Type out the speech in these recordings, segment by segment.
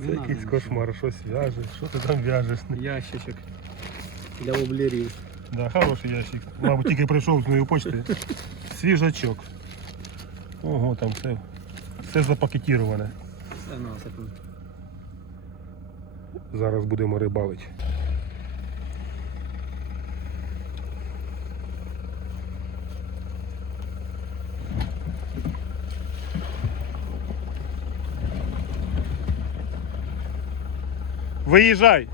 Це якийсь кошмар, щось в'яжеш, що ти там в'яжеш? Ящичок для воблерів. Да, хороший ящик. Мабуть, тільки прийшов з моєї почти. Свіжачок. Ого, там все, все запакетіроване. Все насипано. Зараз будемо рибалити. Виїжджай!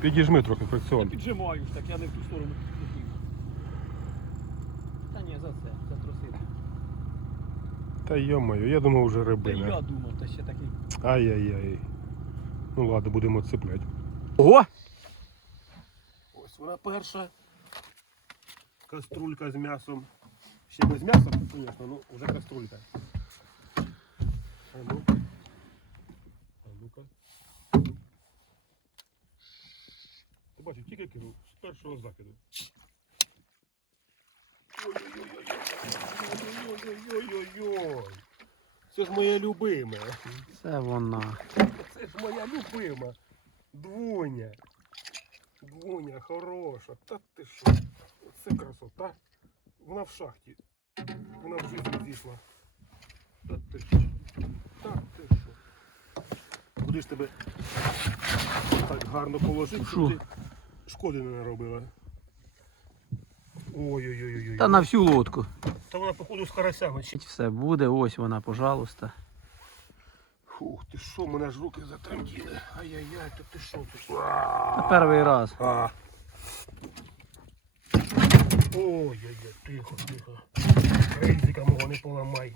Підіжми трохи Я фрикціон. піджимаю ж так, я не в ту сторону хотів. Та ні, за це, за труси. Та йо-моє, я думав вже Та рибина. я думав, та ще такий. Ай-яй-яй. Ну ладно, будемо цепляти. Ого! Ось вона перша. Каструлька з м'ясом. Ще без м'яса, звісно, ну вже каструлька. А ну. А ну-ка. Ти бачив, тільки кинув з першого закиду. Ой-ой-ой-ой-ой-ой-ой-ой. Це ж моє любиме. Це вона. Це ж моя любима. Двуня. Двуня хороша. Та ти що? Це красота. Вона в шахті. Вона в житті зійшла. Та ти що? Та ти що? Куди ж тебе так гарно положити, щоб Що? ти шкоди не наробила. Ой-ой-ой. Та на всю лодку. Та вона походу з карасями. Все буде, ось вона, пожалуйста. Фух, ти що, мене ж руки затремтіли. Ай-яй-яй, та ти що? Ти що? Перший раз. А. Ой-ой-ой, тихо, тихо. Рейзика мого не поламай.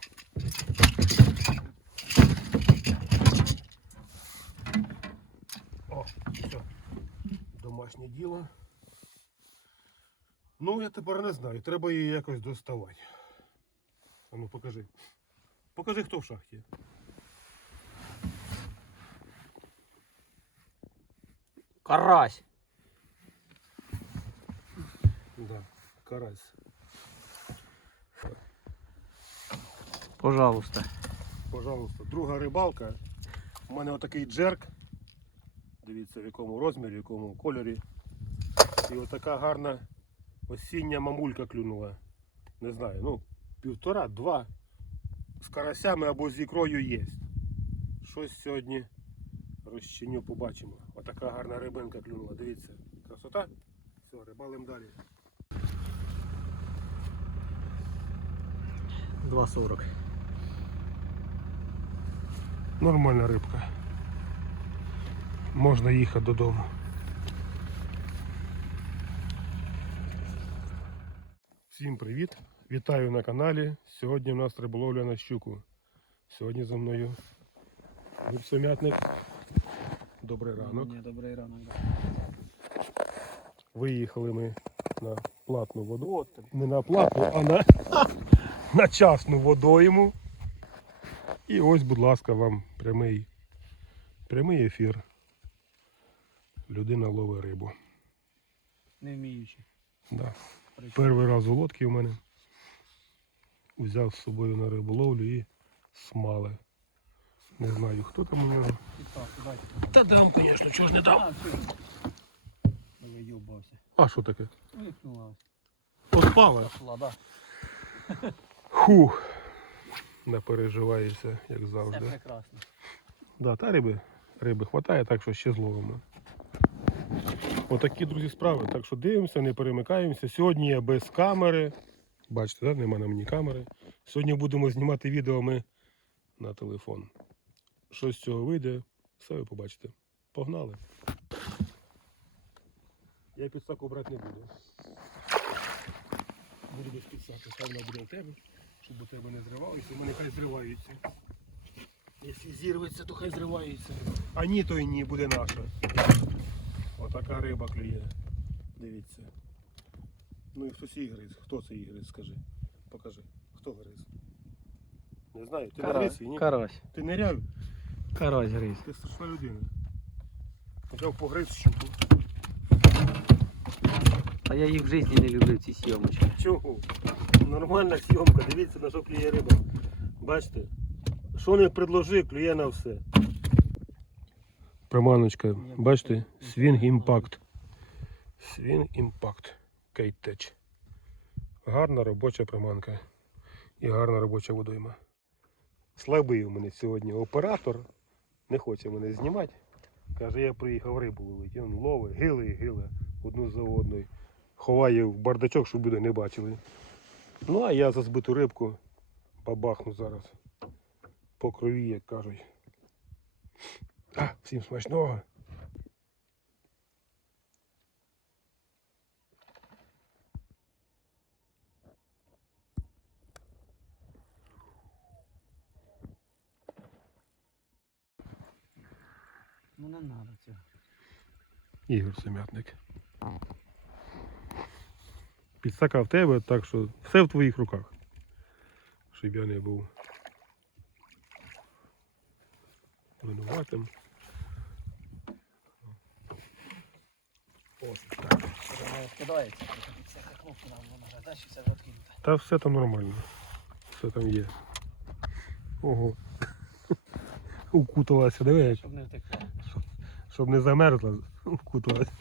О, все. Домашнє діло. Ну, я тепер не знаю. Треба її якось доставати. А ну покажи. Покажи, хто в шахті. Карась. Да, карась. Пожалуйста. Пожалуйста, друга рибалка. У мене отакий джерк. Дивіться в якому розмірі, в якому кольорі. І отака гарна осіння мамулька клюнула. Не знаю, ну, півтора-два. З карасями або з ікрою є. Щось сьогодні розчиню, побачимо. Отака гарна рибинка клюнула. Дивіться. Красота. Все, рибалим далі. 2,40. Нормальна рибка. Можна їхати додому. Всім привіт! Вітаю на каналі. Сьогодні у нас риболовля на щуку. Сьогодні за мною губсомятник. Добрий ранок. Ні, добрий ранок. Виїхали ми на платну воду. От. Не на платну, а на, на частну водойму. І ось, будь ласка, вам прямий, прямий ефір. Людина ловить рибу. Не вміючи. Да. Перший раз у лодці у мене. Взяв з собою на риболовлю і смали. Не знаю, хто там у нього. Та дам, звісно, чого ж не дам. А, все. Що таке? Поспала. Хух. Не переживається, як Все завжди. прекрасно. Да, та риби, риби хватає, так що ще зловимо. Отакі, друзі, справи. Так що дивимося, не перемикаємося. Сьогодні я без камери. Бачите, да? нема на мені камери. Сьогодні будемо знімати відео ми на телефон. Що з цього вийде, все ви побачите. Погнали. Я підсаку брати не буду. Буду без підсаки. Хай вона буде в тебе, щоб у тебе не зривалося. У мене хай зриваються. Якщо зірветься, то хай зривається. А ні, то і ні, буде наша. Отака риба клює. Дивіться. Ну і хтось її гриз. Хто це її гриз, скажи. Покажи. Хто гриз? Не знаю. Ти не гриз її, ні? Карась. Ти ниряв Карась гриз. Ти страшна людина. Почав погриз щуку. А я їх в житті не люблю, ці сьомочки. Чого? Нормальна зйомка, дивіться на що клює риба. Бачите? Що не предложи, клює на все. Приманочка, бачите? Свінг імпакт. Свінг імпакт. Кейтеч. Гарна робоча приманка. І гарна робоча водойма. Слабий у мене сьогодні оператор. Не хоче мене знімати. Каже, я приїхав рибу ловити. Він ловить, гили і гили одну за одною. Ховає в бардачок, щоб люди не бачили. Ну, а я за збиту рибку побахну зараз. По крові, як кажуть. А, всім смачного. Ну не треба цього. Ігор Семятник. Підсака в тебе, так що все в твоїх руках. Щоб я не був винуватим. Ось так. Вона всяка кнопка нам вона далі все відкинута. Та все там нормально. Все там є. Ого. Укуталася, диви, як, Щоб не втекла. Щоб не замерзла, укуталася.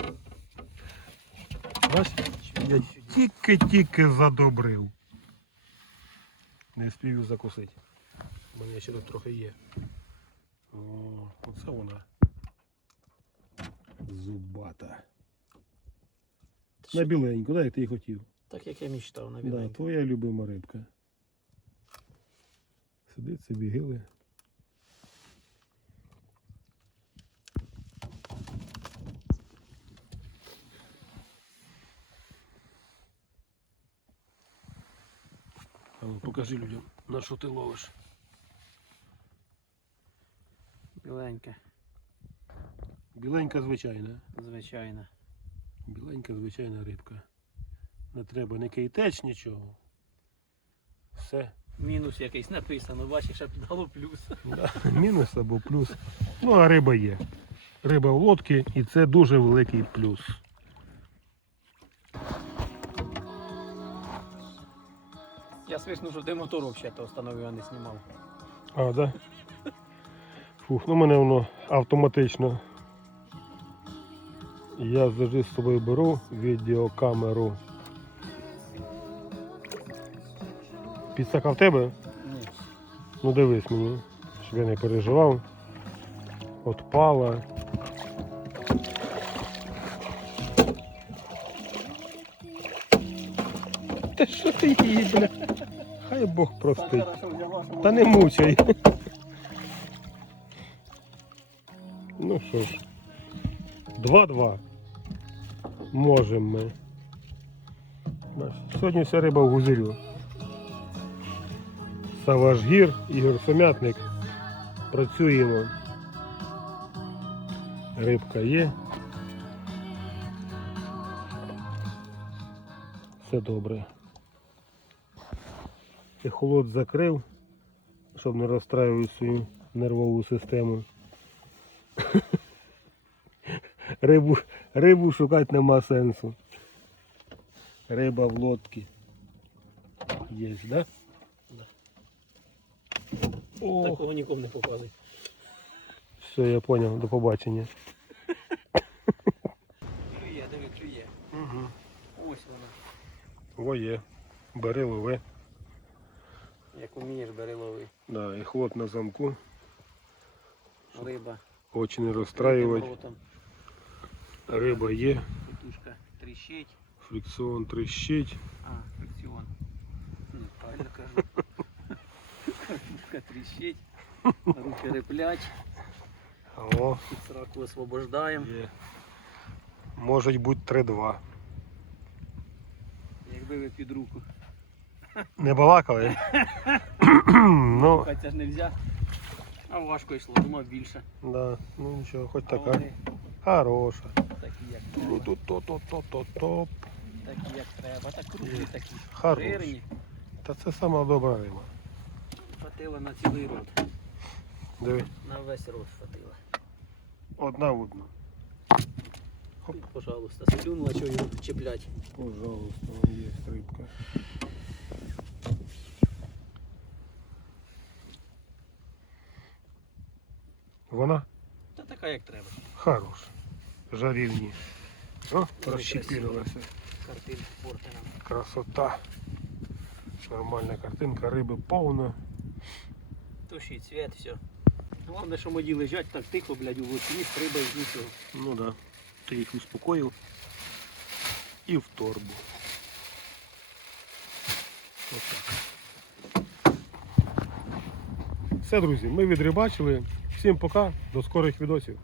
Бачиш? Я тільки-тільки задобрив. Не спію закусити. У мене ще тут трохи є. О, оце вона. Зубата. На біленьку, да, як ти і хотів. Так як я мечтав на Да, твоя любима рибка. Сидить собі гили. Покажи людям, на що ти ловиш. Біленька, Біленька звичайна. звичайно. Біленька звичайна рибка. Не треба ні кейтеч, нічого. Все. Мінус якийсь написано, бачиш, а дало плюс. Да, мінус або плюс. Ну, а риба є. Риба в лодці і це дуже великий плюс. Я свисну, що ти мотор взагалі встановив, а не знімав. А, да? Фух, ну мене воно автоматично. Я завжди з собою беру відеокамеру. Підсака в тебе? Ні. Ну дивись мені, щоб я не переживав. Отпала. Та що ти її? Хай Бог простить. Та не мучай. Ну що ж. 2-2. Можемо ми. Сьогодні вся риба в гузирю. Саважгір, Ігор Семятник. Працюємо. Рибка є. Все добре. Ехолот закрив, щоб не розстраювати свою нервову систему. Рибу, рибу шукати нема сенсу. Риба в лодці. Є, да? Да. Такого нікому не показуй. все, я понял. До побачення. Клює, диви, клює. Угу. Ось вона. О, є. Бери лови. Як умієш, бери лови. Да, і хлоп на замку. Риба. Очі не розстраювати. Відкритим ротом. Риба є. Кутушка тріщить. Фрикціон тріщить. А, фрикціон. Неправильно кажу. Кутушка тріщить. Руки реплять. О, Під сраку освобождаємо. є. Можуть бути 3-2. Якби ви під руку. Не балакали? ну, це ж не можна. А важко йшло, думав більше. да. ну нічого, хоч А така. вони Хороша. такі як Ну треба. тут то то то то топ. Такі як треба. Так круті Є. такі. Хорош. Жирні. Та це сама добра риба. Хватило на цілий рот. Диви. На весь рот хватило. Одна в одну. І, Пожалуйста, сплюнула, що його чіплять. Пожалуйста, є рибка. Вона Та така як треба. хороша. Жарівні. О, розщепілилася. Картинку порти. Красота. Нормальна картинка, риби повно. Туші, цвет, все. Головне, що моді лежать так тихо, блядь, у воді, риба і нічого. Ну да. Ти їх успокоїв. І в торбу. Отак. Все, друзі, ми відрибачили. Всім пока, до скорих відосів.